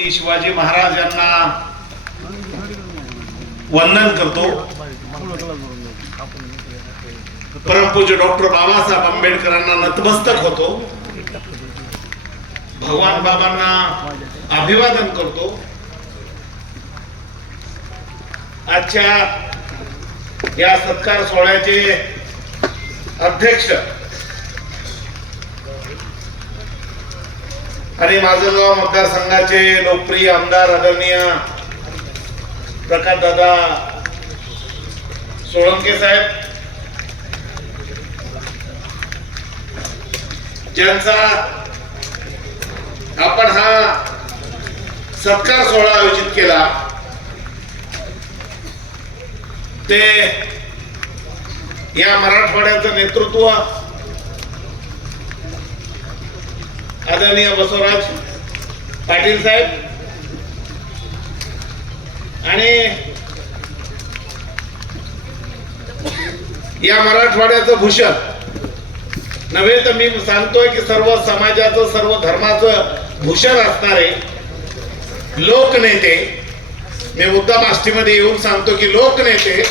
छत्रपती शिवाजी महाराजांना वंदन करतो. परमपूज्य डॉक्टर बाबासाहेब आंबेडकरांना नतमस्तक होतो. भगवान बाबांना अभिवादन करतो. आजच्या या सत्कार सोहळ्याचे अध्यक्ष आणि माजलगाव मतदारसंघाचे लोकप्रिय आमदार आदरणीय प्रकाशदादा सोळंके साहेब, ज्यांचा आपण हा सत्कार सोहळा आयोजित केला, ते या मराठवाड्याचं नेतृत्व आदरणीय बसवराज पाटील साहेब आणि या मराठवाड्याचं भूषण नव्हे तर मी सांगतोय की सर्व समाजाचं सर्व धर्माचं भूषण असणारे लोकनेते, मी मुद्दाम आष्टीमध्ये येऊन सांगतो की लोकनेते